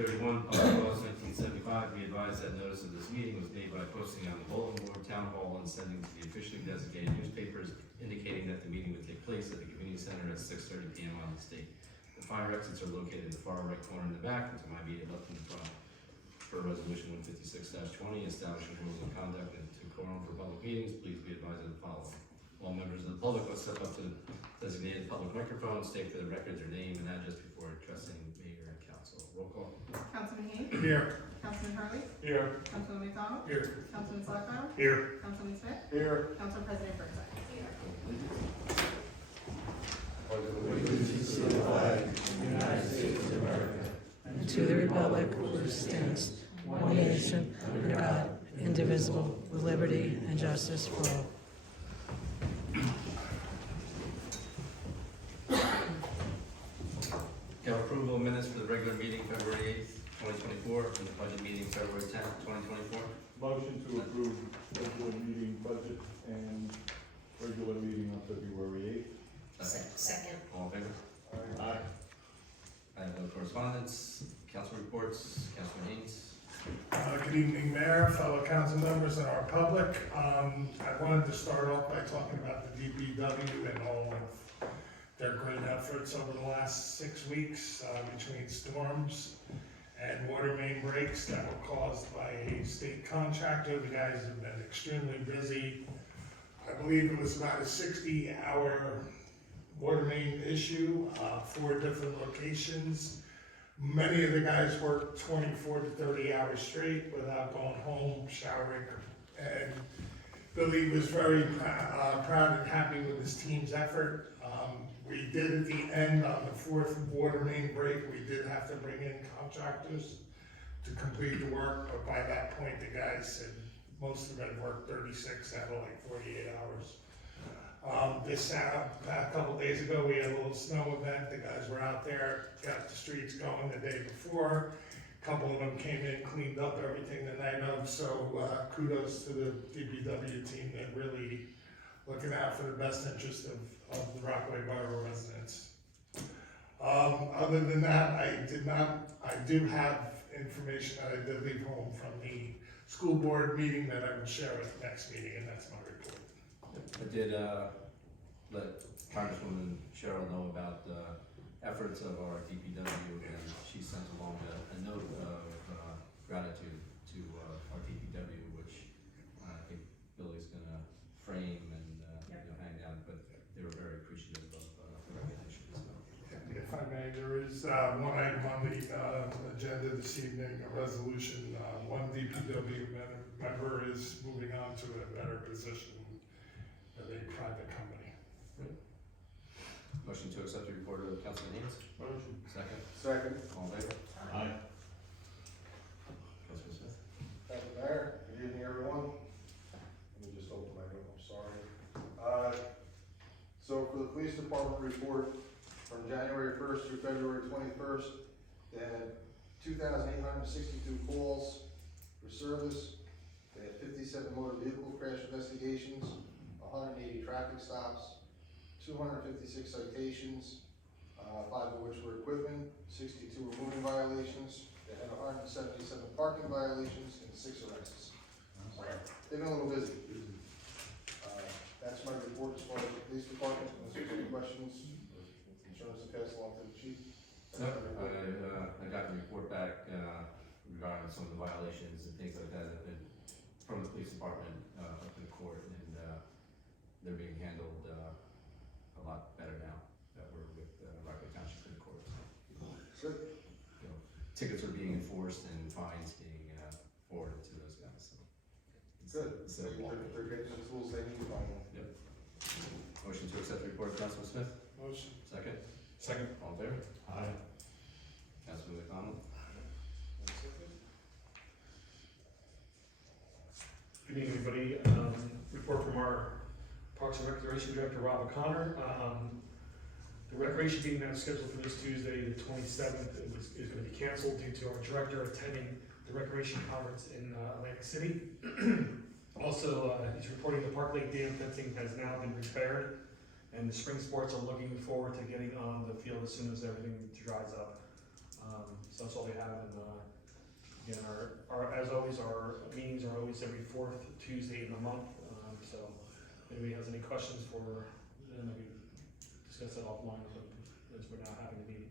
1931, Public Laws 1975, be advised that notice of this meeting was made by posting on the bulletin board, town hall, and sending to the officially designated newspapers indicating that the meeting would take place at the community center at 6:30 p.m. on this date. The fire exits are located in the far right corner in the back and to my immediate left in the front. Per Resolution 156-20, establishing rules of conduct and to quorum for public meetings, please be advised of the following. All members of the public must step up to the designated public microphone, state for the record their name and address before addressing mayor and council. Roll call. Councilman Haynes? Here. Councilman Hurley? Here. Councilman McDonald? Here. Councilman Slocum? Here. Councilman Smith? Here. Council President Bertha? Allegiance to the flag of the United States of America and to the republic which stands one nation under God, indivisible, with liberty and justice for all. Have approval of minutes for the regular meeting February 8th, 2024, and the budget meeting February 10th, 2024. Motion to approve regular meeting budget and regular meeting on February 8th. Second. All in favor? Aye. I have no correspondence. Council reports. Councilman Haynes. Good evening, Mayor, fellow council members, and our public. I wanted to start off by talking about the DPW and all of their great efforts over the last 6 weeks between storms and water main breaks that were caused by a state contractor. The guys have been extremely busy. I believe it was about a 60-hour water main issue, 4 different locations. Many of the guys worked 24 to 30 hours straight without going home, showering, and Billy was very proud and happy with his team's effort. We did at the end, on the 4th water main break, we did have to bring in contractors to complete the work, but by that point, the guys said most of them had worked 36 out of like 48 hours. A couple days ago, we had a little snow event. The guys were out there, got the streets going the day before. A couple of them came in, cleaned up everything the night of, so kudos to the DPW team. They're really looking out for the best interest of the Rockaway Borough residents. Other than that, I do have information that I did leave home from the school board meeting that I will share at the next meeting, and that's my report. I did let Congresswoman Cheryl know about the efforts of our DPW, and she sent along a note of gratitude to our DPW, which I think Billy's gonna frame and hang down, but they were very appreciative of the recognition. So. If I may, there is one item on the agenda this evening, a resolution. One DPW member is moving on to a better position at a private company. Motion to accept the report of Councilman Haynes. Motion. Second. Second. All in favor? Aye. Councilman Smith. Thank you, Mayor. Good evening, everyone. Let me just open my note, I'm sorry. So for the police department report, from January 1st through February 21st, they had 2,862 calls for service. They had 57 motor vehicle crash investigations, 180 traffic stops, 256 citations, 5 of which were equipment, 62 were moving violations. They had 177 parking violations and 6 arrests. So they've been a little busy. That's my report as far as the police department. Unless there's any questions or concerns to pass along to the chief. No, I got the report back regarding some of the violations and things like that from the police department up in court, and they're being handled a lot better now that we're with Rockaway Township in court. Good. Tickets are being enforced and fines being forwarded to those guys. So Good. So They're getting the tools they need finally. Yep. Motion to accept the report of Councilman Smith. Motion. Second. Second. All in favor? Aye. Councilman McDonald. Good evening, everybody. Report from our Parks and Recreation Director, Rob O'Connor. The recreation meeting that was scheduled for this Tuesday, the 27th, is going to be canceled due to our director attending the recreation conference in Atlantic City. Also, he's reporting the Park Lake Dam fencing has now been repaired, and the spring sports are looking forward to getting on the field as soon as everything dries up. So that's all we have in Again, as always, our meetings are always every fourth Tuesday in the month, so if anybody has any questions for them, we discuss that offline with them, as we're now having a meeting.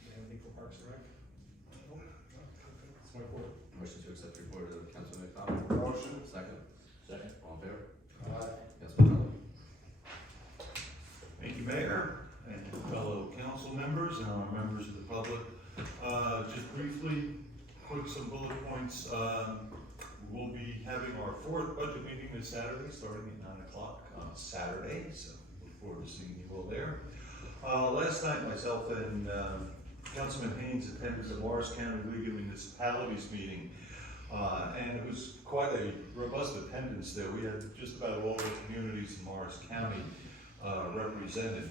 Do you have anything for Parks and Rec? No? It's my report. Motion to accept the report of Councilman McDonald. Motion. Second. Second. All in favor? Aye. Councilman Conlon. Thank you, Mayor, and fellow council members, and our members of the public. Just briefly, some bullet points. We'll be having our fourth budget meeting this Saturday, starting at 9 o'clock on Saturday, so look forward to seeing you all there. Last night, myself and Councilman Haynes attended the Morris County League of Municipalities meeting, and it was quite a robust attendance there. We had just about all the communities in Morris County represented.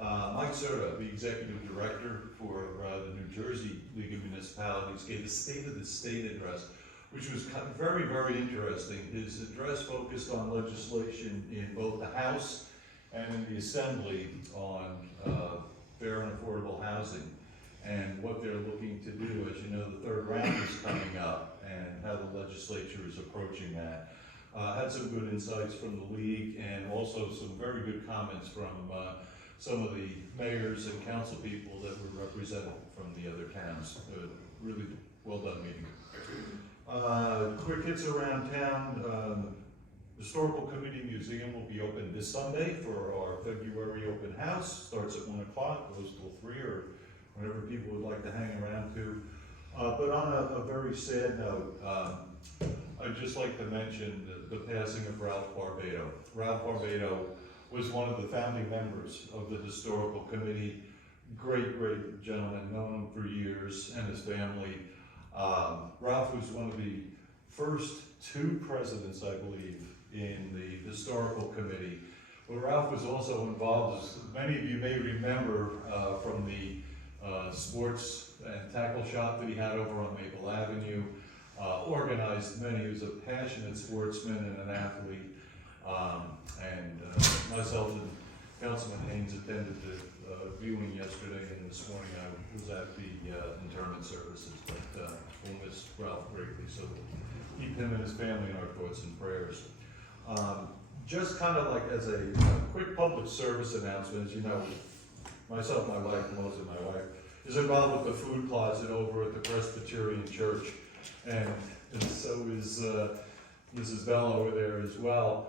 Mike Serta, the executive director for the New Jersey League of Municipalities, gave a State of the State address, which was very, very interesting. His address focused on legislation in both the House and in the Assembly on fair and affordable housing and what they're looking to do. As you know, the third round is coming up and how the legislature is approaching that. Had some good insights from the league and also some very good comments from some of the mayors and council people that were represented from the other towns. Really well done meeting. Quick hits around town. Historical Committee Museum will be open this Sunday for our February open house. Starts at 1 o'clock, goes till 3 or whenever people would like to hang around to. But on a very sad note, I'd just like to mention the passing of Ralph Barbado. Ralph Barbado was one of the founding members of the Historical Committee. Great, great gentleman, known him for years, and his family. Ralph was one of the first 2 presidents, I believe, in the Historical Committee. But Ralph was also involved, as many of you may remember, from the sports and tackle shop that he had over on Maple Avenue. Organized many. He was a passionate sportsman and an athlete. Myself and Councilman Haynes attended the viewing yesterday, and this morning I was at the interment services. But we'll miss Ralph greatly, so keep him and his family in our thoughts and prayers. Just kind of like as a quick public service announcement, as you know, myself, my wife, mostly my wife, is involved with the food closet over at the Presbyterian Church, and so is Mrs. Bell over there as well.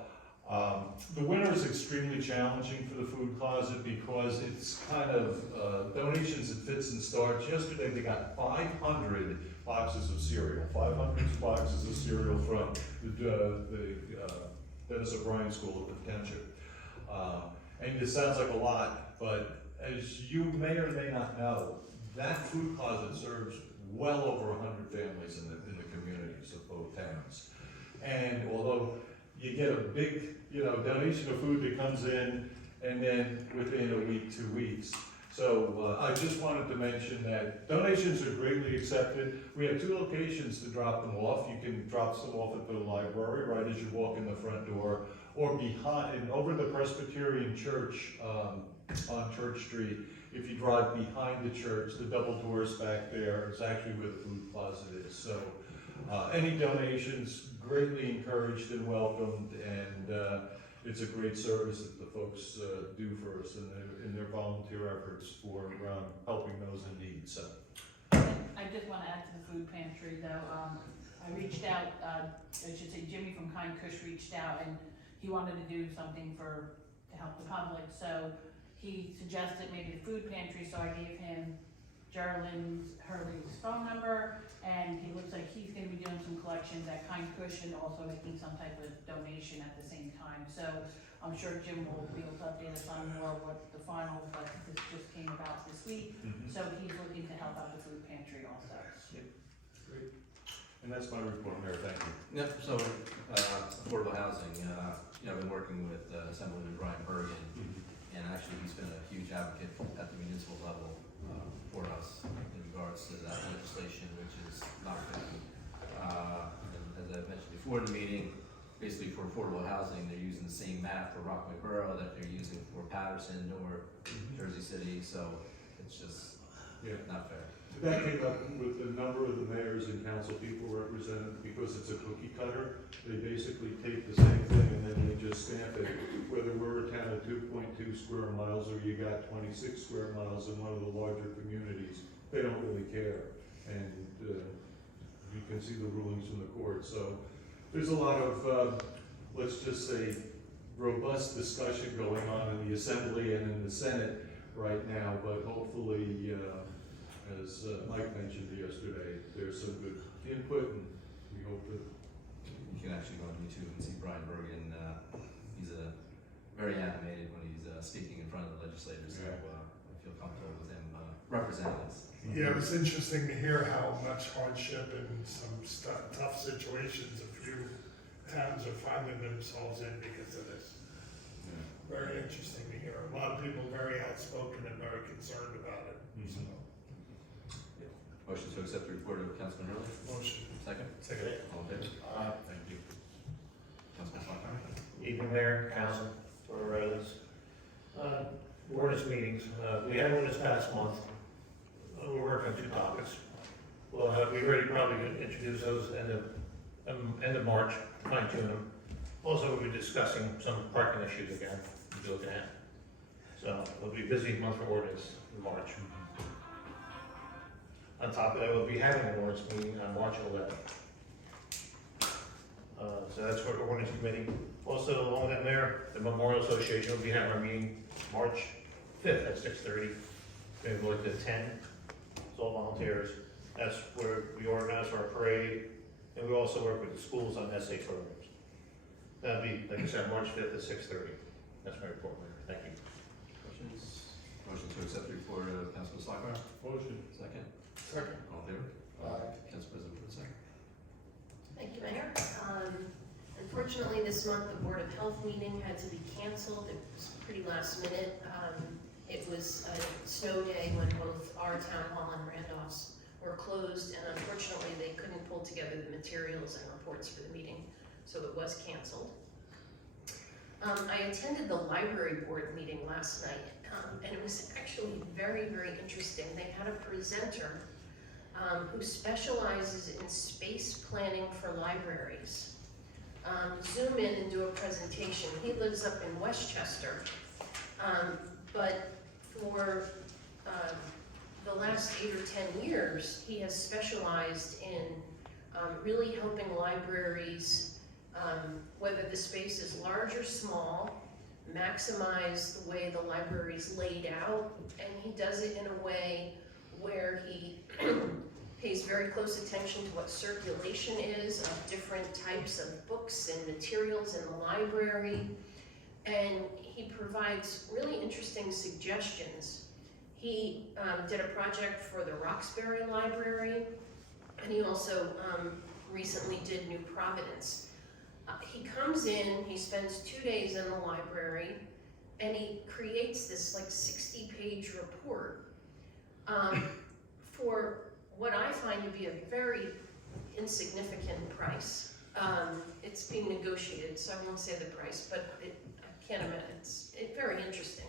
The winter is extremely challenging for the food closet because it's kind of donations and fits and starts. Yesterday they got 500 boxes of cereal, 500 boxes of cereal from the Dennis O'Brien School at the Township. And it sounds like a lot, but as you may or may not know, that food closet serves well over 100 families in the communities of both towns. And although you get a big, donation of food that comes in, and then within a week, 2 weeks. So I just wanted to mention that donations are greatly accepted. We have 2 locations to drop them off. You can drop them off at the library right as you walk in the front door, or behind, over the Presbyterian Church on Church Street. If you drive behind the church, the double doors back there is actually where the food closet is. So any donations greatly encouraged and welcomed, and it's a great service that the folks do for us in their volunteer efforts for helping those in need. So I just want to add to the food pantry though. I reached out, I should say Jimmy from Kind Kush reached out, and he wanted to do something to help the public. So he suggested maybe the food pantry, so I gave him Geraldine Hurley's phone number, and he looks like he's going to be doing some collections at Kind Kush and also making some type of donation at the same time. So I'm sure Jim will be able to update us on more what the final, but this just came about this week. So he's looking to help out the food pantry also. great. And that's my report, Mayor. Thank you. Yep, so affordable housing, I've been working with Assemblyman Brian Bergen, and actually he's been a huge advocate at the municipal level for us in regards to that legislation, which is not good. And as I mentioned before in the meeting, basically for affordable housing, they're using the same map for Rockaway Borough that they're using for Patterson or Jersey City, so it's just not fair. That came up with a number of the mayors legislators and council people represented, because it's a cookie cutter, they basically take the same thing and then they just stamp it. Whether we're a town of 2.2 square miles or you got 26 square miles in one of the larger communities, they don't really care. And you can see the rulings from the court. So there's a lot of, let's just say, robust discussion going on in the Assembly and in the Senate right now, but hopefully, as Mike mentioned yesterday, there's some good input, and we hope that. You can actually go on YouTube and see Brian Bergen. He's very animated when he's speaking in front of the legislators, so I feel comfortable with him representing us. Yeah, it was interesting to hear how much hardship and some tough situations a few towns are finding themselves in because of this. Very interesting to hear. A lot of people very outspoken and very concerned about it. So, Motion to accept the report of Councilman Hurley. motion. Second. Second. All in favor? Thank you. Councilman Slaughter. Evening, Mayor, Council, for residents. Ordinance meetings, we had one this past month. We're working on 2 topics. Well, we've already probably introduced those end of March, fine tune them. Also, we'll be discussing some parking issues again, we'll be looking at. So it'll be a busy month for ordinance in March. On top of that, we'll be having an ordinance meeting on March 11th. So that's for the ordinance committee. Also, along with that, Mayor, the Memorial Association will be having our meeting March 5th at 6:30. Maybe we'll look at 10. It's all volunteers. That's where we organize our parade, and we also work with the schools on essay programs. That'll be, like I said, March 5th at 6:30. That's my report, Mayor. Thank you. Questions? Motion to accept the report of Councilman Slaughter. Motion. Second. Second. All in favor? Aye. Council President Pro Tem. Thank you, Mayor. Unfortunately, this month, the Board of Health meeting had to be canceled. It was pretty last minute. It was a snow day when both our town hall and Randolph's were closed, and unfortunately, they couldn't pull together the materials and reports for the meeting, so it was canceled. I attended the library board meeting last night, and it was actually very, very interesting. They had a presenter who specializes in space planning for libraries. Zoom in and do a presentation. He lives up in Westchester, but for the last 8 or 10 years, he has specialized in really helping libraries, whether the space is large or small, maximize the way the library is laid out, and he does it in a way where he pays very close attention to what circulation is of different types of books and materials in the library, and he provides really interesting suggestions. He did a project for the Roxbury Library, and he also recently did New Providence. He comes in, he spends 2 days in the library, and he creates this like 60-page report for what I find to be a very insignificant price. It's being negotiated, so I won't say the price, but I can't imagine, it's very interesting.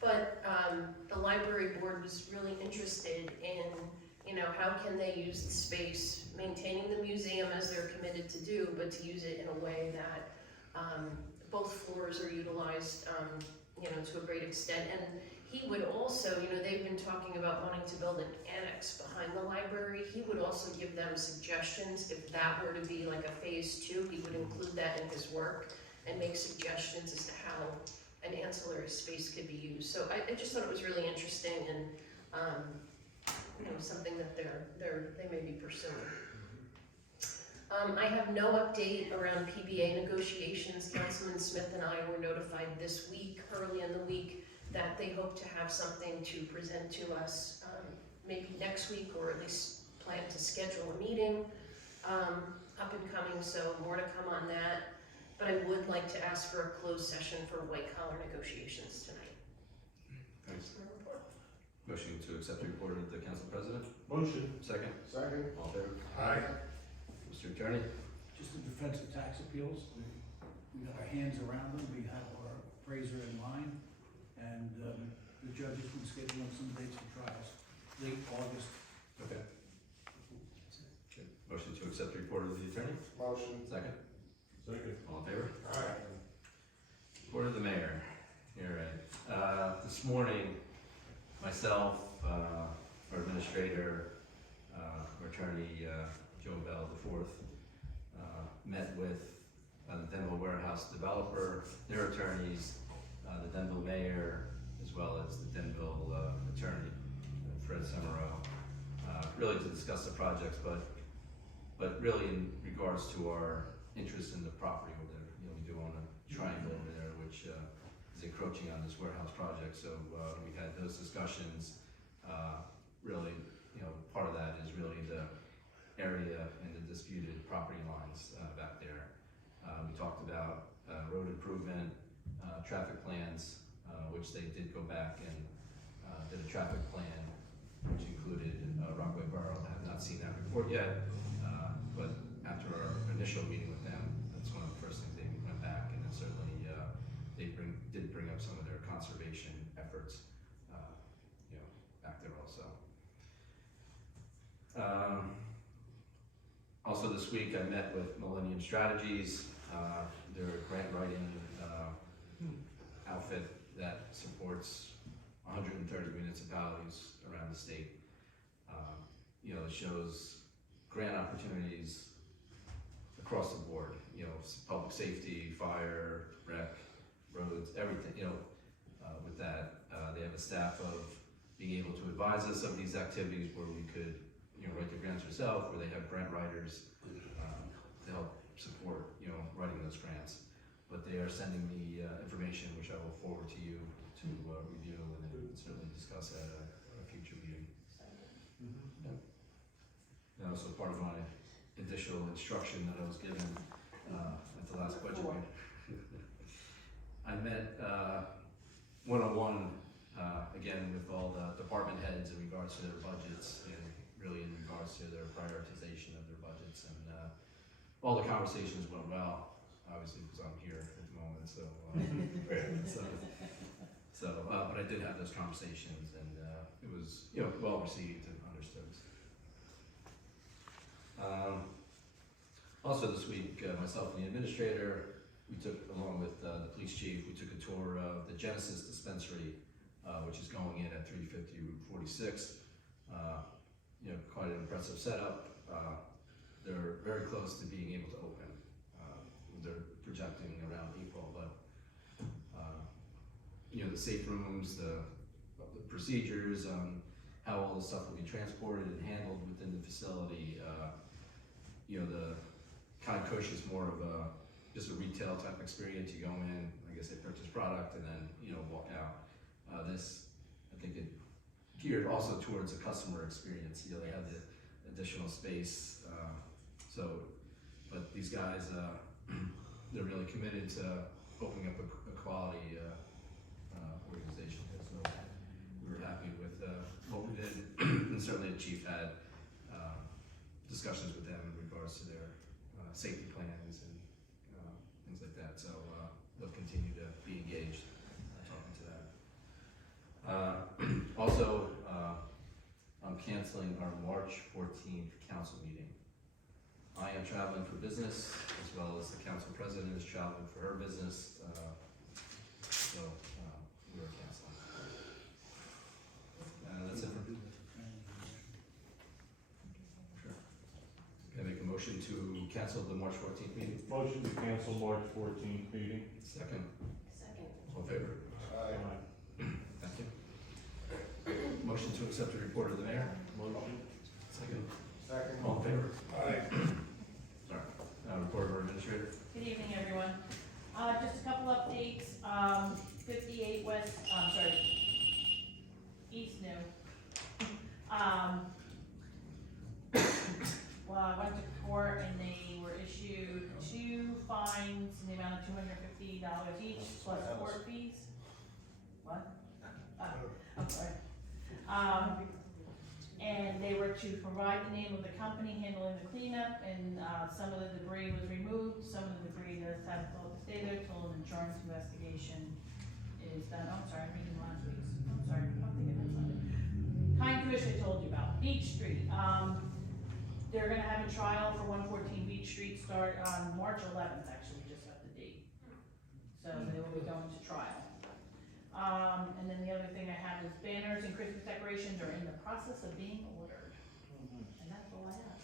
But the library board was really interested in, how can they use the space, maintaining the museum as they're committed to do, but to use it in a way that both floors are utilized, to a great extent. And he would also, they've been talking about wanting to build an annex behind the library. He would also give them suggestions. If that were to be like a phase 2, he would include that in his work and make suggestions as to how an ancillary space could be used. So I just thought it was really interesting and something that they may be pursuing. I have no update around PBA negotiations. Councilman Smith and I were notified this week, early in the week, that they hope to have something to present to us maybe next week, or at least plan to schedule a meeting up and coming, so more to come on that. But I would like to ask for a closed session for white collar negotiations tonight. Thanks. Motion to accept the report of the Council President. Motion. Second. Second. All in favor? Aye. Mr. Attorney. Just in defense of tax appeals, we got our hands around them, we have our appraiser in line, and the judge has been scheduling some dates for trials, late August. Okay. accept the report of the attorney? Motion. Second? Second. All in favor? Aye. Report of the mayor. You're right. This morning, myself, our administrator, our attorney, Joe Bell IV, met with the Denville warehouse developer, their attorneys, the Denville mayor, as well as the Denville attorney, Fred Semero, really to discuss the projects, but really in regards to our interest in the property over there. You know, we do own a triangle over there, which is encroaching on this warehouse project, so we had those discussions. Really, you know, part of that is really the area and the disputed property lines back there. We talked about road improvement, traffic plans, which they did go back and did a traffic plan, which included Rockaway Borough. I have not seen that report yet, but after our initial meeting with them, that's one of the first things they went back, and then certainly they did bring up some of their conservation efforts, you know, back there also. Also this week, I met with Millennium Strategies, their grant writing outfit that supports 130 municipalities around the state. You know, it shows grant opportunities across the board, you know, public safety, fire, rec, roads, everything, you know, with that. They have a staff of being able to advise us of these activities where we could, you know, write the grants ourselves, where they have grant writers to help support, you know, writing those grants. But they are sending me information, which I will forward to you to review and then certainly discuss at a future meeting. Yep. And also part of my additional instruction that I was given at the last budget meeting. I met one-on-one again with all the department heads in regards to their budgets and really in regards to their prioritization of their budgets, and all the conversations went well, obviously because I'm here at the moment, so but I did have those conversations, and it was, you know, well received and understood. Also this week, myself and the administrator, we took, along with the police chief, we took a tour of the Genesis dispensary, which is going in at 350 Route 46. You know, quite an impressive setup. They're very close to being able to open. They're projecting around April, but you know, the safe rooms, the procedures, how all the stuff will be transported and handled within the facility. You know, the Kai Kush is more of just a retail type experience. You go in, I guess they purchase product and then, you know, walk out. This, I think it geared also towards a customer experience. You know, they have the additional space. But these guys, they're really committed to opening up a quality organization. So we were happy with what we did, and certainly the chief had discussions with them in regards to their safety plans and things like that. So they'll continue to be engaged talking to that. Also, I'm canceling our March 14th council meeting. I am traveling for business, as well as the council president is traveling for her business, so we are canceling. That's it for. Sure. Can I make a motion to cancel the March 14th meeting? Motion to cancel March 14th meeting. Second. Second. All in favor? Aye. Thank you. Motion to accept the report of the mayor? Motion. Second. Second. All in favor? Aye. Sorry. Report of our administrator? Good evening, everyone. Just a couple updates. 58 West, East New. Well, I went to court and they were issued 2 fines in the amount of $250 each, plus court fees. What? I'm sorry. And they were to provide the name of the company handling the cleanup, and some of the debris was removed, some of the debris does have to stay there till an insurance investigation is done. I'm sorry, I'm reading last week's. I'm sorry, I'm thinking that's Monday. Pine Kush I told you about. Beach Street. They're gonna have a trial for 114 Beach Street start on March 11th, actually, we just got the date. So they will be going to trial. And then the other thing I have is banners and Christmas decorations are in the process of being ordered. And that's all I have.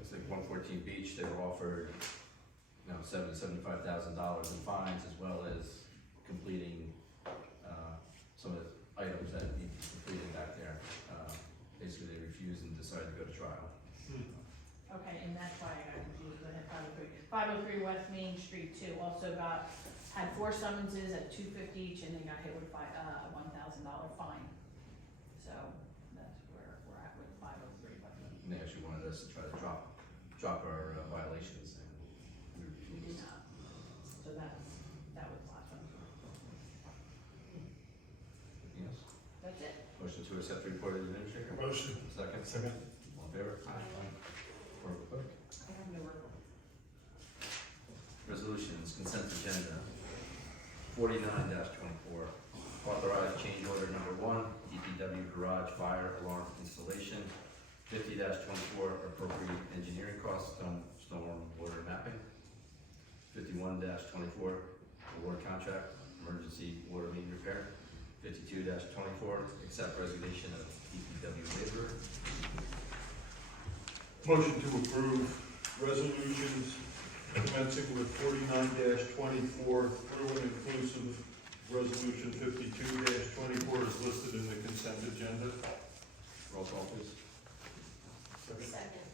It's like 114 Beach, they were offered, $75,000 in fines, as well as completing, some of the items that need to be completed back there. Basically, they refused and decided to go to trial. Okay, and that's why I got confused, I had 503 West Main Street too, also had 4 summonses at $250 each, and they got hit with a $1,000 fine. So, that's where we're at with 503 West Main. And they actually wanted us to try to drop our violations, and we We did refused. not. So that was the last one. Anything else? That's it. Motion to accept the report of the administrator? Motion. Second? Second. All in favor? Aye. Clerk, clerk. I have no report. Resolutions, consent agenda. 49-24, authorize change order number 1, DPW garage fire alarm installation. 50-24, appropriate engineering costs, storm water mapping. 51-24, award contract, emergency water main repair. 52-24, accept resignation of DPW laborer. Motion to approve resolutions commencing with 49-24 through and inclusive resolution 52-24 is listed in the consent agenda. Roll call, please. Second.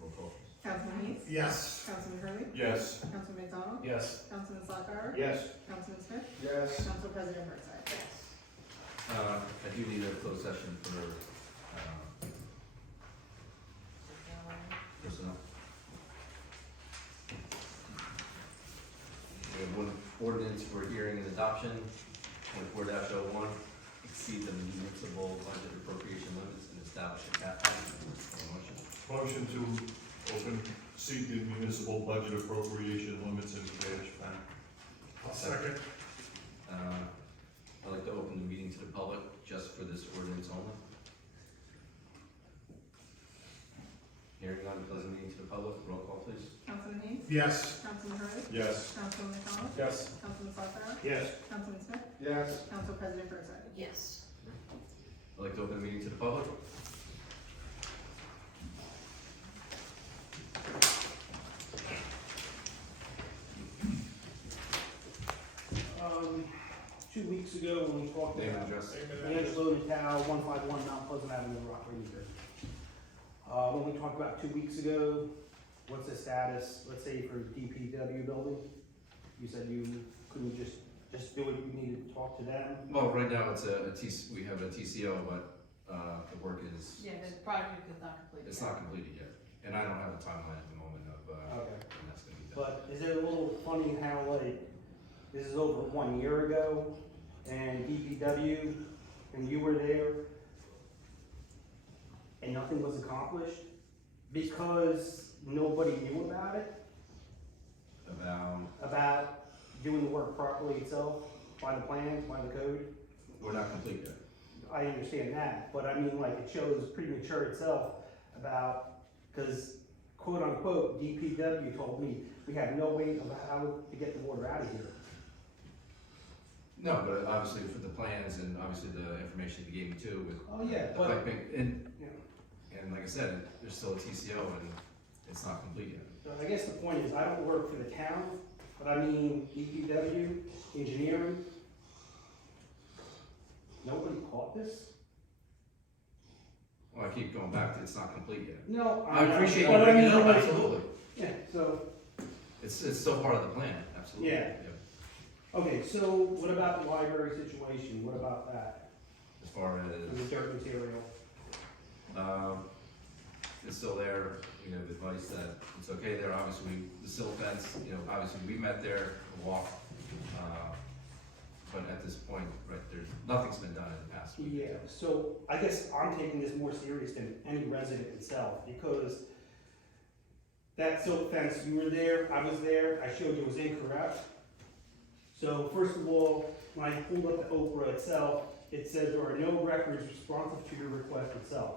Roll call. Councilman Hayes? Yes. Councilman Hurley? Yes. Councilman McDonald? Yes. Councilman Slaggheimer? Yes. Councilman Smith? Yes. Council President Berthier? Yes. I do need a closed session for, personnel. We have one ordinance for hearing and adoption, 24-01, exceed the municipal budget appropriation limits and establish a cap. Motion. Motion to exceed the municipal budget appropriation limits in cash bank. Second. I'd like to open the meeting to the public just for this ordinance only. Hearing none, close the meeting to the public. Roll call, please. Councilman Hayes? Yes. Councilman Hurley? Yes. Councilman McDonald? Yes. Councilman Slaggheimer? Yes. Councilman Smith? Yes. Council President Berthier? Yes. I'd like to open the meeting to the public. Two weeks ago, when we talked Name and about address. Angelo Natal, 151 Mount Pleasant Avenue, Rockaway, New Jersey. When we talked about 2 weeks ago, what's the status, let's say for the DPW building? You said you couldn't just do it, you needed to talk to them? Well, right now it's we have a TCO, but the work is, Yeah, the project is not completed. it's not completed yet. And I don't have a timeline at the moment of Okay. when that's gonna be done. But is it a little funny how like, this is over 1 year ago, and DPW, and you were there, and nothing was accomplished? Because nobody knew about it, about doing the work properly itself, by the plans, by the code? We're not complete yet. I understand that, but I mean, like, it shows premature itself about, because quote unquote, DPW told me, we have no way of how to get the water out of here. No, but obviously for the plans and obviously the information you gave me too with Oh, yeah, the but, piping, and yeah. like I said, there's still a TCO and it's not complete yet. So I guess the point is, I don't work for the town, but I mean, DPW, engineering. Nobody caught this? Well, I keep going back to it's not complete yet. No, I appreciate you but I bringing mean, it up, like, absolutely. Yeah, so, It's still part of the plan, absolutely. Yeah. Okay, so what about the library situation? What about that? As far The as, dirt material? it's still there, we have advice that it's okay there, obviously, the silt fence, obviously, we met there, walked, but at this point, right, nothing's been done in the past week. Yeah, so I guess I'm taking this more serious than any resident itself, because that silk fence, you were there, I was there, I showed you it was incorrect. So first of all, when I pulled up the Oprah itself, it says there are no records responsive to your request itself.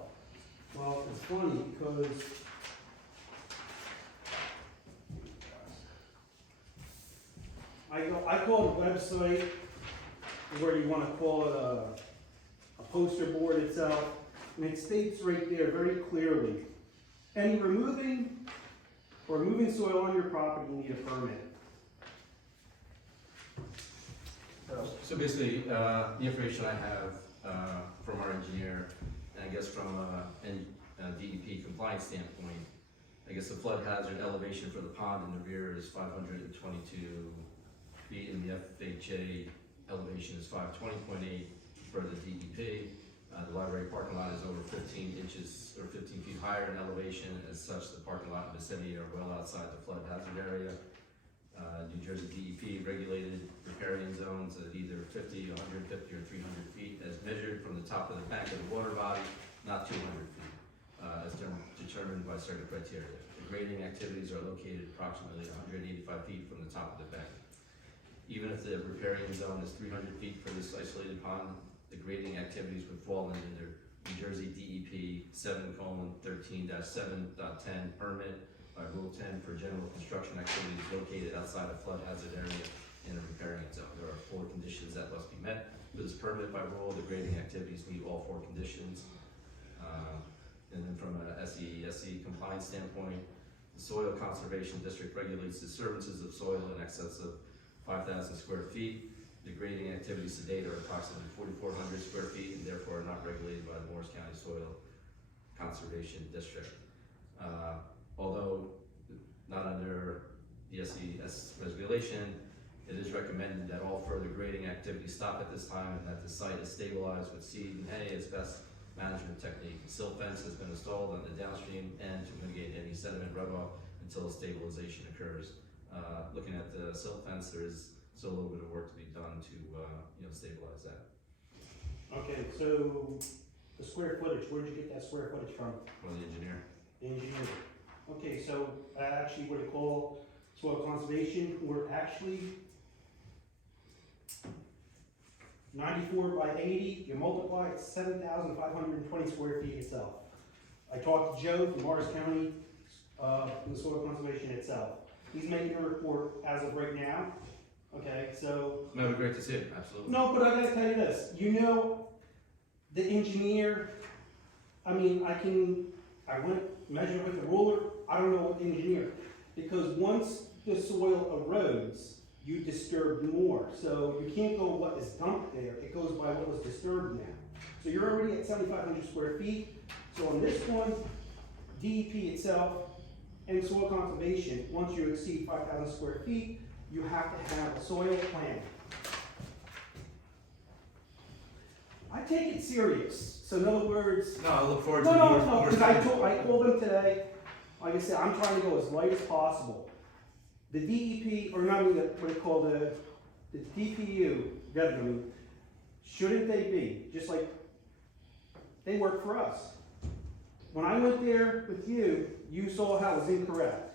Well, it's funny because I call the website, where you want to call it a poster board itself, and it states right there very clearly, any removing or moving soil on your property, you need a permit. So basically, the information I have from our engineer, and I guess from a DEP compliance standpoint, I guess the flood hazard elevation for the pond in the rear is 522 feet, and the FHA elevation is 520.8 for the DEP. The library parking lot is over 15 inches or 15 feet higher in elevation. As such, the parking lot and vicinity are well outside the flood hazard area. New Jersey DEP regulated riparian zones at either 50, 150, or 300 feet as measured from the top of the bank of the water body, not 200 feet, as determined by certain criteria. The grading activities are located approximately 185 feet from the top of the bank. Even if the riparian zone is 300 feet for this isolated pond, the grading activities would fall under New Jersey DEP 7:13-7.10 permit by Rule 10 for general construction activities located outside a flood hazard area in a riparian zone. There are 4 conditions that must be met. For this permit by rule, the grading activities meet all 4 conditions. And then from a SE compliance standpoint, the Soil Conservation District regulates disturbances of soil in excess of 5,000 square feet. The grading activities to date are approximately 4,400 square feet and therefore are not regulated by the Morris County Soil Conservation District. Although not under the SES regulation, it is recommended that all further grading activities stop at this time and that the site is stabilized with seed and hay as best management technique. Silt fence has been installed on the downstream end to mitigate any sediment runoff until stabilization occurs. Looking at the silt fence, there is still a little bit of work to be done to stabilize that. Okay, so the square footage, where'd you get that square footage from? From the engineer. The engineer. Okay, so actually what you call soil conservation, we're actually 94 by 80, you multiply it, 7,520 square feet itself. I talked to Joe from Morris County, the soil conservation itself. He's making a report as of right now. Okay, so. That would be great to see it, absolutely. No, but I gotta tell you this, the engineer, I went, measured with the ruler, I don't know what the engineer, because once the soil erodes, you disturb more. So you can't go what is dumped there, it goes by what was disturbed now. So you're already at 7,500 square feet. So on this one, DEP itself and soil conservation, once you exceed 5,000 square feet, you have to have a soil plan. I take it serious. So in other words, No, I look forward to no, because I called them today. Like I said, I'm trying to go as light as possible. The DEP, or not what they call the DPU, shouldn't they be, just like they work for us? When I went there with you, you saw how it was incorrect.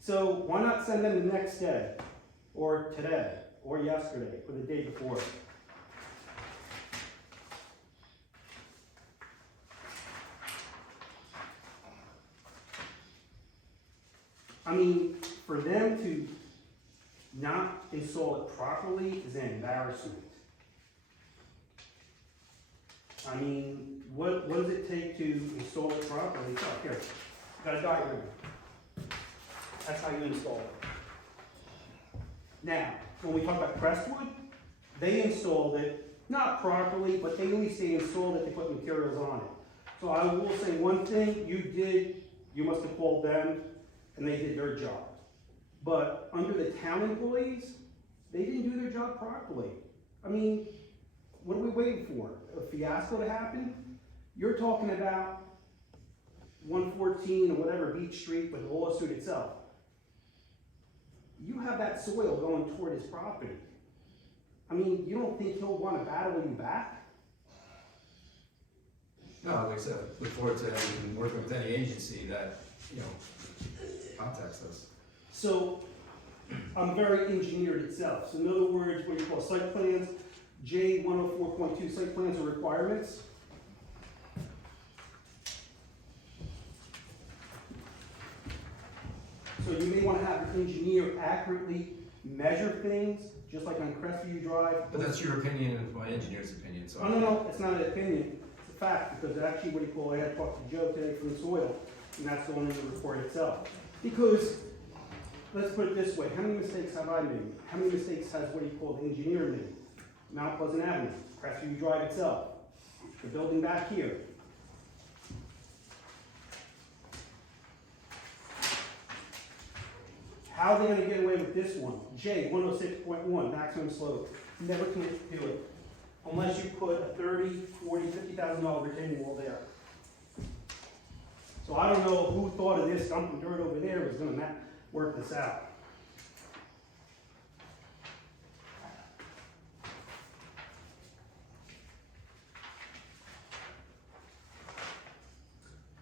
So why not send them the next day, or today, or yesterday, or the day before? I mean, for them to not install it properly is an embarrassment. I mean, what does it take to install it properly? Oh, here, got a diagram. That's how you install it. Now, when we talk about Crestwood, they installed it, not properly, but they at least they installed it, they put materials on it. So I will say one thing, you must have called them, and they did their job. But under the town employees, they didn't do their job properly. I mean, what are we waiting for? A fiasco to happen? You're talking about 114 or whatever Beach Street with the lawsuit itself. You have that soil going toward his property. I mean, you don't think he'll want to battle you back? No, like I said, look forward to working with any agency that, contacts us. So, I'm very engineered itself. So in other words, what you call site plans, J104.2 site plans or requirements. you may wanna have your engineer accurately measure things, just like on Crestview Drive. But that's your opinion and my engineer's opinion, so. No, it's not an opinion, it's a fact, because actually, what do you call, I had talked to Joe today from soil, and that's going in the report itself. Because, let's put it this way, how many mistakes have I made? How many mistakes has what do you call the engineer made? Mount Pleasant Avenue, Crestview Drive itself, the building back here. How are they gonna get away with this one? J, 106.1, maximum slope, never can do it. Unless you put a $30,000, $40,000, $50,000 retaining wall there. So I don't know who thought of this dumping dirt over there was gonna work this out.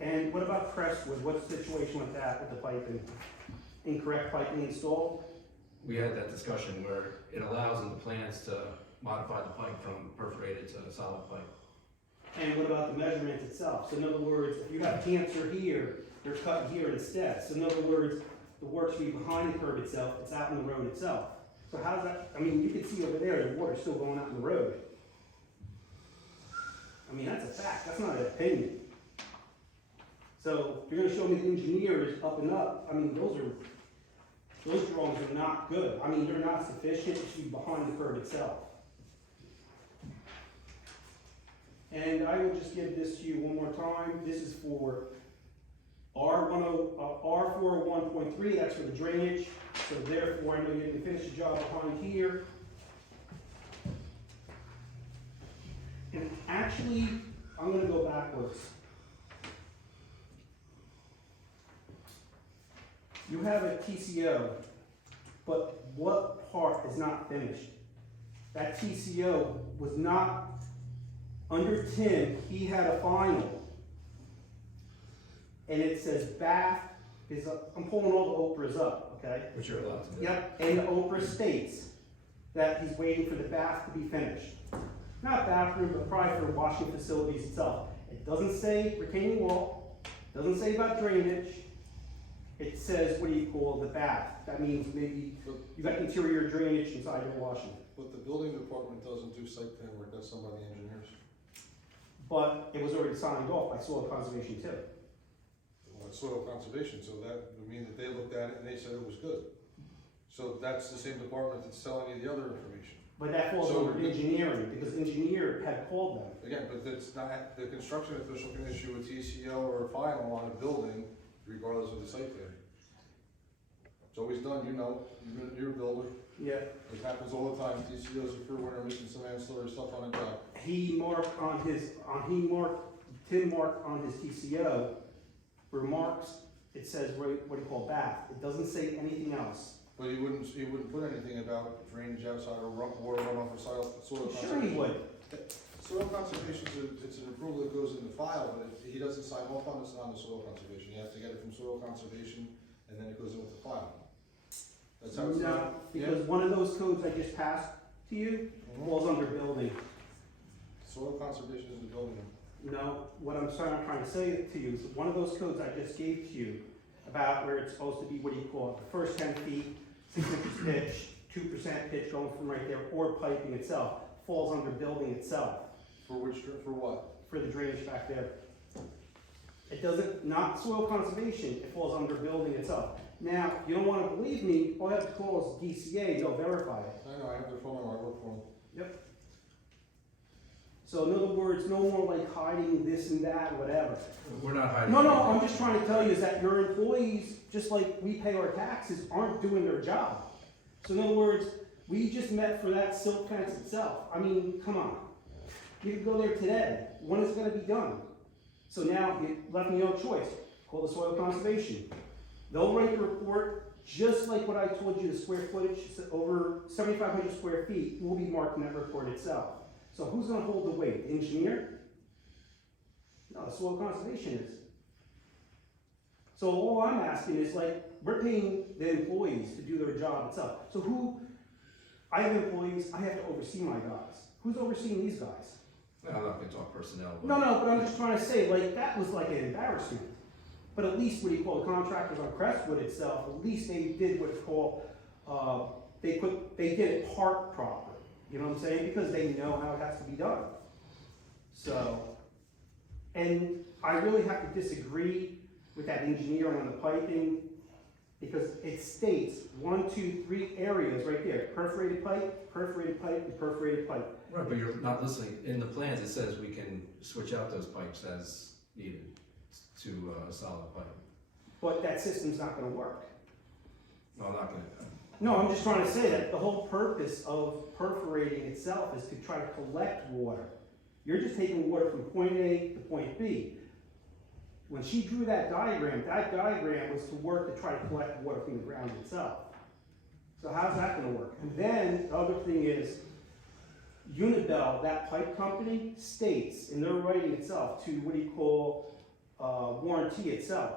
And what about Crestwood? What's the situation with that, with the piping? Incorrect piping installed? We had that discussion where it allows in the plans to modify the pipe from perforated to a solid pipe. And what about the measurement itself? So in other words, if you have cancer here, they're cut here instead. So in other words, the work should be behind the curb itself, it's out in the road itself. So how's that, I mean, you can see over there, the water's still going out in the road. I mean, that's a fact, that's not an opinion. So if you're gonna show me the engineer is up and up, I mean, those drawings are not good. I mean, they're not sufficient, it should be behind the curb itself. And I will just give this to you one more time. This is for R401.3, that's for the drainage. So therefore, I know you didn't finish the job behind here. And actually, I'm gonna go backwards. You have a TCO, but what part is not finished? That TCO was not, under Tim, he had a final. And it says bath is up, I'm pulling all the Oprahs up, okay? Which you're allowed to do. Yep, and the Oprah states that he's waiting for the bath to be finished. Not bathroom, but probably for washing facilities itself. It doesn't say retaining wall, doesn't say about drainage. It says, what do you call the bath? That means maybe you got interior drainage inside your washing. But the building department doesn't do site plan work, that's done by the engineers. But it was already signed off by soil conservation too. Well, it's soil conservation, so that would mean that they looked at it and they said it was good. So that's the same department that's telling you the other information. But that falls So under engineering, because engineer had called them. Again, but that's not, the construction official can issue a TCO or a final on a building regardless of the site plan. It's always done, you know, you're a builder. Yeah. It happens all the time, TCOs occur when they're making some ancillary stuff on a job. Tim marked on his TCO, remarks, it says, what do you call bath? It doesn't say anything else. But he wouldn't put anything about drainage outside or water runoff or soil conservation. Sure he would. Soil conservation, it's an approval that goes in the file, but he doesn't sign off on this on the soil conservation. You have to get it from soil conservation, and then it goes in with the file. That's how it's done. No, because one of those codes I just passed to you falls under building. Soil conservation is the building. No, what I'm trying to say to you is that one of those codes I just gave to you about where it's supposed to be, what do you call it, the first 10 feet, 6 inches pitch, 2% pitch going from right there, or piping itself, falls under building itself. For what? For the drainage back there. It doesn't, not soil conservation, it falls under building itself. Now, you don't wanna believe me, all you have to call is DCA, they'll verify it. I know, I have their phone number, I work for them. Yep. So in other words, no more like hiding this and that, whatever. We're not hiding. No, I'm just trying to tell you is that your employees, just like we pay our taxes, aren't doing their job. So in other words, we just met for that silk fence itself. I mean, come on. You could go there today. When is it gonna be done? So now you left me no choice. Call the soil conservation. They'll write the report just like what I told you, the square footage, over 7,500 square feet will be marked in that report itself. So who's gonna hold the weight? The engineer? No, the soil conservation is. So all I'm asking is like, we're paying the employees to do their job itself. So I have employees, I have to oversee my guys. Who's overseeing these guys? I'm not gonna talk personnel. No, but I'm just trying to say, like, that was like an embarrassment. But at least what do you call the contractors on Crestwood itself, at least they did what's called, they did it part proper. You know what I'm saying? Because they know how it has to be done. So, and I really have to disagree with that engineer on the piping, because it states 1, 2, 3 areas right there, perforated pipe, and perforated pipe. Right, but you're not listening. In the plans, it says we can switch out those pipes as needed to a solid pipe. But that system's not gonna work. No, I'm not gonna, No, I'm just trying to say that the whole purpose of perforating itself is to try to collect water. You're just taking water from point A to point B. When she drew that diagram was to work to try to collect water from the ground itself. So how's that gonna work? And then the other thing is, Unibel, that pipe company, states in their writing itself to what do you call warranty itself,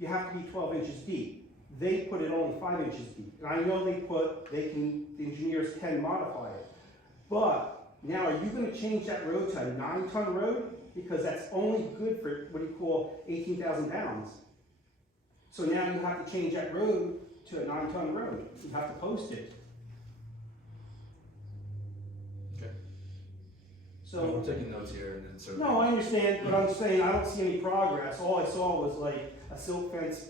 you have to be 12 inches deep. They put it only 5 inches deep. And I know the engineers can modify it. But now are you gonna change that road to a 9-ton road? Because that's only good for what do you call 18,000 pounds. So now you have to change that road to a 9-ton road. You have to post it. okay. So. I'm taking notes here and then certainly. No, I understand, but I'm saying I don't see any progress. All I saw was like a silk fence,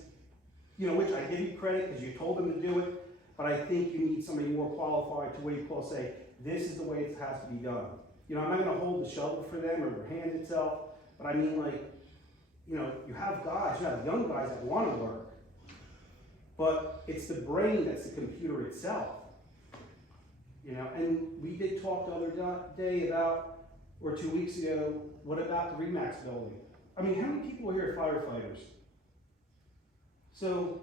you know, which I give you credit because you told them to do it, but I think you need somebody more qualified to what you call say, this is the way it has to be done. You know, I'm not gonna hold the shovel for them or their hand itself, but I mean like, you know, you have guys, you have young guys that wanna work, but it's the brain that's the computer itself. You know, and we did talk the other day about, or 2 weeks ago, what about the Remax building? I mean, how many people are here firefighters? So,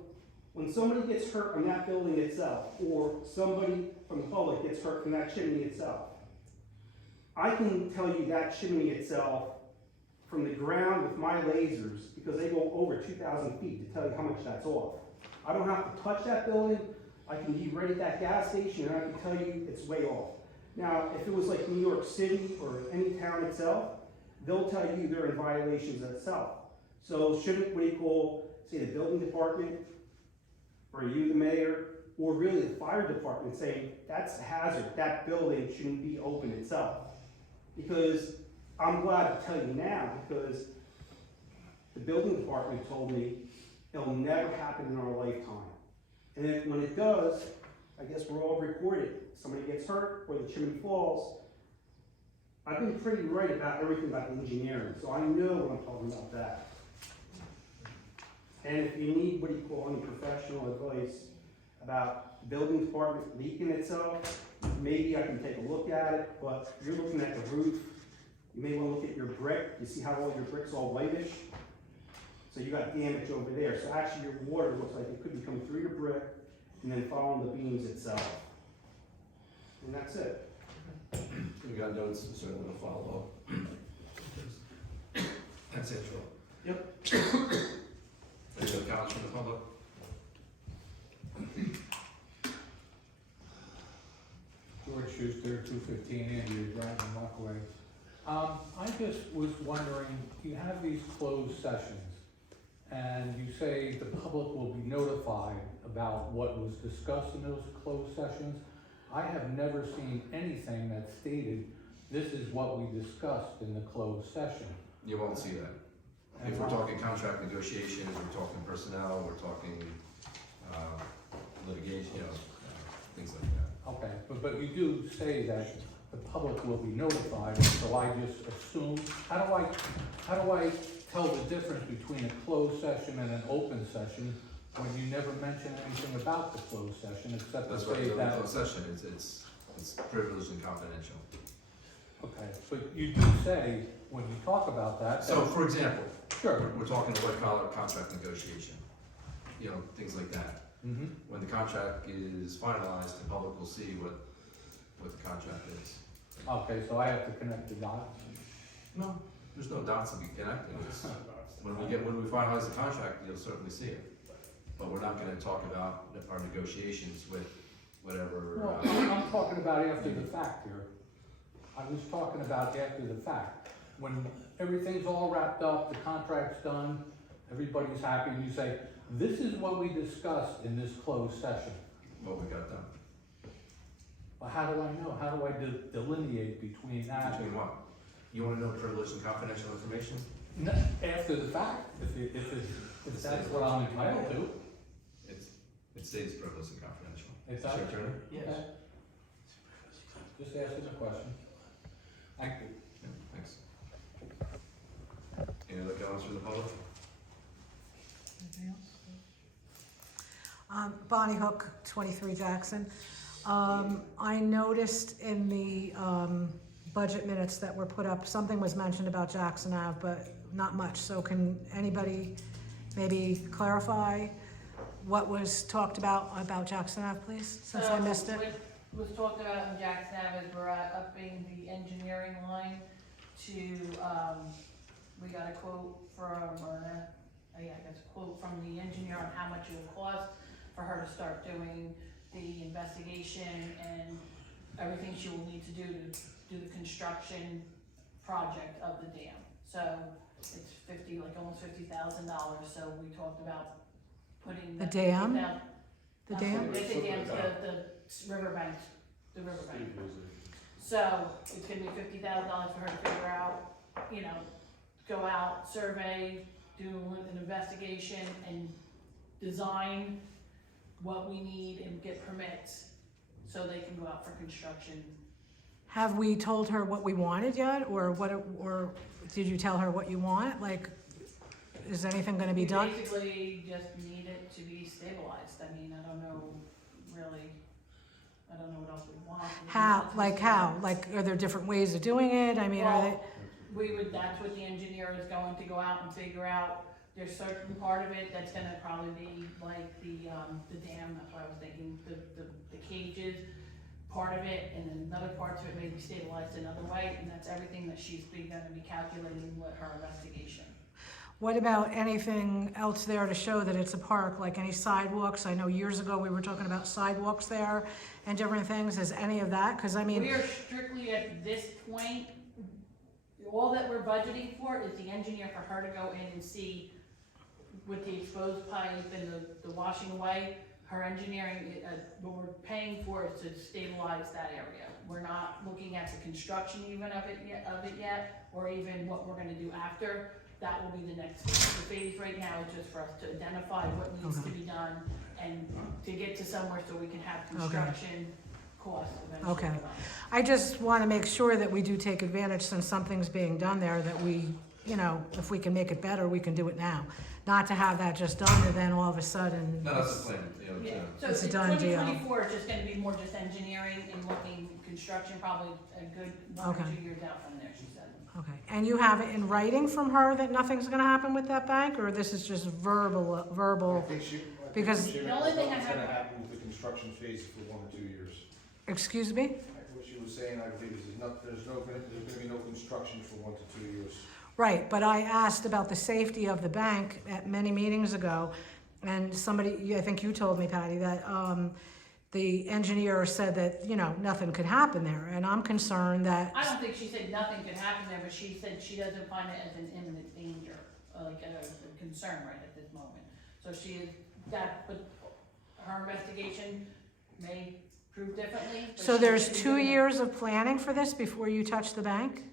when somebody gets hurt on that building itself, or somebody from the public gets hurt from that chimney itself, I can tell you that chimney itself from the ground with my lasers, because they go over 2,000 feet to tell you how much that's off. I don't have to touch that building, I can be right at that gas station and I can tell you it's way off. Now, if it was like New York City or any town itself, they'll tell you they're in violations itself. So shouldn't what you call, say, the building department, or you, the mayor, or really the fire department saying, that's a hazard, that building shouldn't be open itself. Because I'm glad to tell you now, because the building department told me it'll never happen in our lifetime. And then when it does, I guess we're all recorded. Somebody gets hurt or the chimney falls. I've been pretty right about everything about engineering, so I know what I'm talking about that. And if you need what do you call any professional advice about the building department leaking itself, maybe I can take a look at it, but you're looking at the roof. You may want to look at your brick. You see how all your brick's all whitish? So you got damage over there. So actually your water looks like it could be coming through your brick and then following the beams itself. And that's it. We got notes, and certainly we'll follow up. That's it, Phil. Yep. Any other comments from the public? George Schuster, 215 Andrew Drive in Rockaway. I just was wondering, you have these closed sessions, and you say the public will be notified about what was discussed in those closed sessions. I have never seen anything that stated, this is what we discussed in the closed session. You won't see that. If we're talking contract negotiations, we're talking personnel, we're talking litigation, you know, things like that. Okay, but you do say that the public will be notified, so I just assume, how do I tell the difference between a closed session and an open session when you never mention anything about the closed session except to That's why say it's a that? closed session, it's privileged and confidential. Okay, but you do say, when you talk about that. So, for example, Sure. we're talking a white collar contract negotiation, you know, things like that. Mm-hmm. When the contract is finalized, the public will see what the contract is. Okay, so I have to connect the dots? No, there's no dots to be connected. It's- When we finalize the contract, you'll certainly see it. But we're not gonna talk about our negotiations with whatever. Well, I'm talking about after the fact here. I was talking about after the fact. When everything's all wrapped up, the contract's done, everybody's happy, and you say, this is what we discussed in this closed session. What we got done. Well, how do I know? How do I delineate between that? Between what? You wanna know privileged and confidential information? After the fact, if that's what I'm entitled to. It stays privileged and confidential. It's Sure, Attorney? Yes. Just asking a question. Thank you. Yeah, thanks. Any other comments from the public? Anything else? Bonnie Hook, 23 Jackson. I noticed in the budget minutes that were put up, something was mentioned about Jackson Ave, but not much. So can anybody maybe clarify what was talked about Jackson Ave, please, since I missed it? What was talked about in Jackson Ave is we're upping the engineering line to, we got a quote from, I guess a quote from the engineer on how much it will cost for her to start doing the investigation and everything she will need to do the construction project of the dam. So it's almost $50,000, so we talked about putting The dam? The The dam? the riverbank, So it's gonna be $50,000 for her to figure out, go out, survey, do an investigation and design what we need and get permits so they can go out for construction. Have we told her what we wanted yet, or or did you tell her what you want? Like, is anything gonna be done? We basically just need it to be stabilized. I mean, I don't know what else we want. How? Like, are there different ways of doing it? I mean, are they? That's what the engineer is going to go out and figure out. There's certain part of it that's gonna probably be like the dam, that's why I was thinking, the cages, part of it, and then another parts of it may be stabilized another way, and that's everything that she's gonna be calculating with her investigation. What about anything else there to show that it's a park, like any sidewalks? I know years ago we were talking about sidewalks there and different things. Is any of that? Because I mean, We are strictly at this point, all that we're budgeting for is the engineer for her to go in and see with the exposed pipe and the washing away, her engineering, what we're paying for is to stabilize that area. We're not looking at the construction even of it yet, or even what we're gonna do after. That will be the next phase. The phase right now is just for us to identify what needs to be done and to get to somewhere so we can have construction costs eventually. Okay. I just want to make sure that we do take advantage, since something's being done there, that we, if we can make it better, we can do it now. Not to have that just done and then all of a sudden. No, that's the plan, Yeah, so It's a done deal. 2024 is just gonna be more just engineering and looking construction, probably a good 1 or Okay. 2 years out from there, she said. Okay, and you have it in writing from her that nothing's gonna happen with that bank, or this is just verbal? Because- The only thing I What's gonna have, happen with the construction phase for 1 or 2 years. Excuse me? What she was saying, I believe, is there's gonna be no construction for 1 to 2 years. Right, but I asked about the safety of the bank at many meetings ago, and somebody, I think you told me, Patty, that the engineer said that, nothing could happen there, and I'm concerned that. I don't think she said nothing could happen there, but she said she doesn't find it as an imminent danger, like a concern right at this moment. So but her investigation may prove differently. But So she there's didn't 2 do it. years of planning for this before you touch the bank?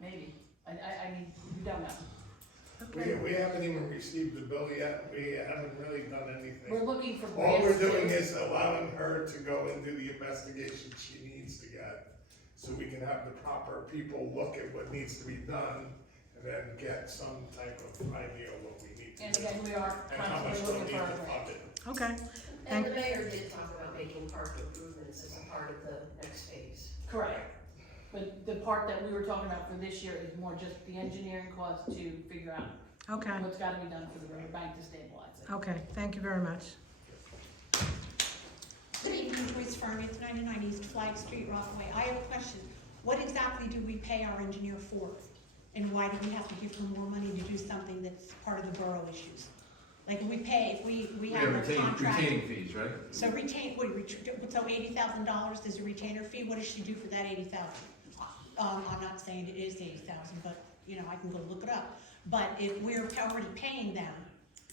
Maybe, I mean, we don't know. We haven't even received the bill yet, we haven't really done anything. We're looking for All grants. we're doing too. is allowing her to go and do the investigation she needs to get, so we can have the proper people look at what needs to be done, and then get some type of idea of what we need to And do. again, we are And how much constantly we'll looking need for to a grant. fund it. Okay, And the mayor did talk about making park improvements as a part of the next phase. Correct. But the part that we were talking about for this year is more just the engineering cost to figure out okay, what's gotta be done for the riverbank to stabilize it. okay, thank you very much. Good evening, Bruce Farm, it's 99 East Flag Street, Rockaway. I have a question. What exactly do we pay our engineer for? And why do we have to give her more money to do something that's part of the borough issues? Like, we have a contract. retaining fees, right? So so $80,000 is a retainer fee. What does she do for that $80,000? I'm not saying it is $80,000, but, I can go look it up. But if we're already paying them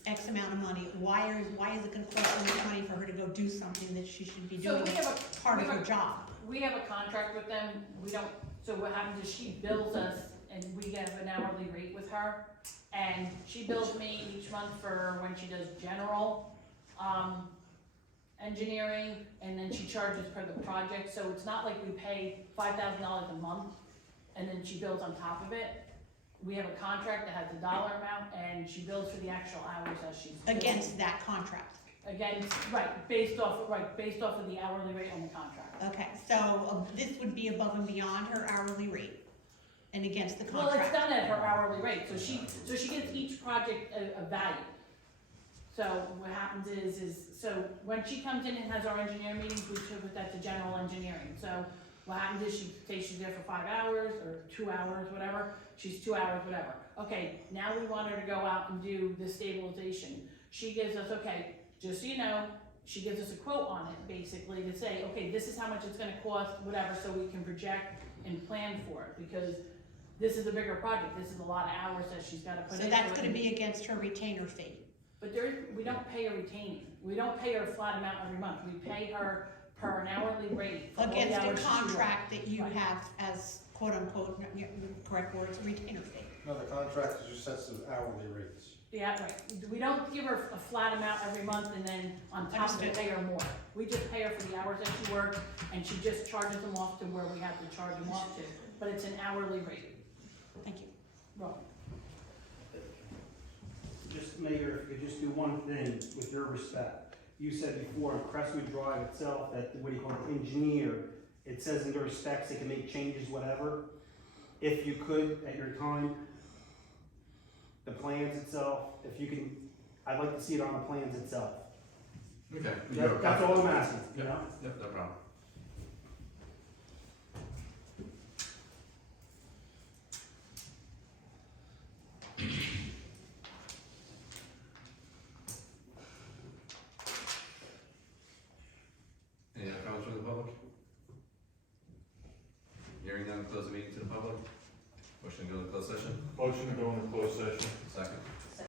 X amount of money, why is it gonna cost so much money for her to go do something that she should be So doing we have as part of her job? We have a contract with them, we don't, so what happens is she bills us and we get an hourly rate with her. And she bills me each month for when she does general, engineering, and then she charges per the project, so it's not like we pay $5,000 a month and then she bills on top of it. We have a contract that has a dollar amount and she bills for the actual hours as she's doing. Against that contract? Based off of the hourly rate on the contract. Okay, so this would be above and beyond her hourly rate and against the Well, it's contract? done at her hourly rate, so she gets each project a value. So what happens is, so when she comes in and has our engineer meetings, we put that to general engineering. So what happens is she says she's there for 5 hours or 2 hours, whatever, she's 2 hours, whatever. Okay, now we want her to go out and do the stabilization. She gives us, okay, just so you know, she gives us a quote on it, basically, to say, okay, this is how much it's gonna cost, whatever, so we can project and plan for it, because this is a bigger project, this is a lot of hours that she's gotta put into So it. that's gonna be against her retainer fee? But we don't pay her retaining, we don't pay her a flat amount every month, we pay her per an hourly rate for all the hours Against she a works. contract that you Right. have as quote-unquote, correct words, retainer fee? No, the contract just sets the hourly rates. Yeah, right, we don't give her a flat amount every month and then on top of it Understood. pay her more. We just pay her for the hours that she works, and she just charges them off to where we have to charge them off to, but it's an hourly rate. Thank you. Right. Just, Mayor, if you could just do one thing with your respect. You said before on Crestwood Drive itself, that, what do you call it, engineer, it says in their specs they can make changes, whatever. If you could, at your time, the plans itself, if you can, I'd like to see it on the plans itself. Okay. That's all I'm asking, you know? Yep, no problem. Any other comments from the public? Hearing none, close the meeting to the public. Motion to go to closed session. Motion to go into closed session. Second.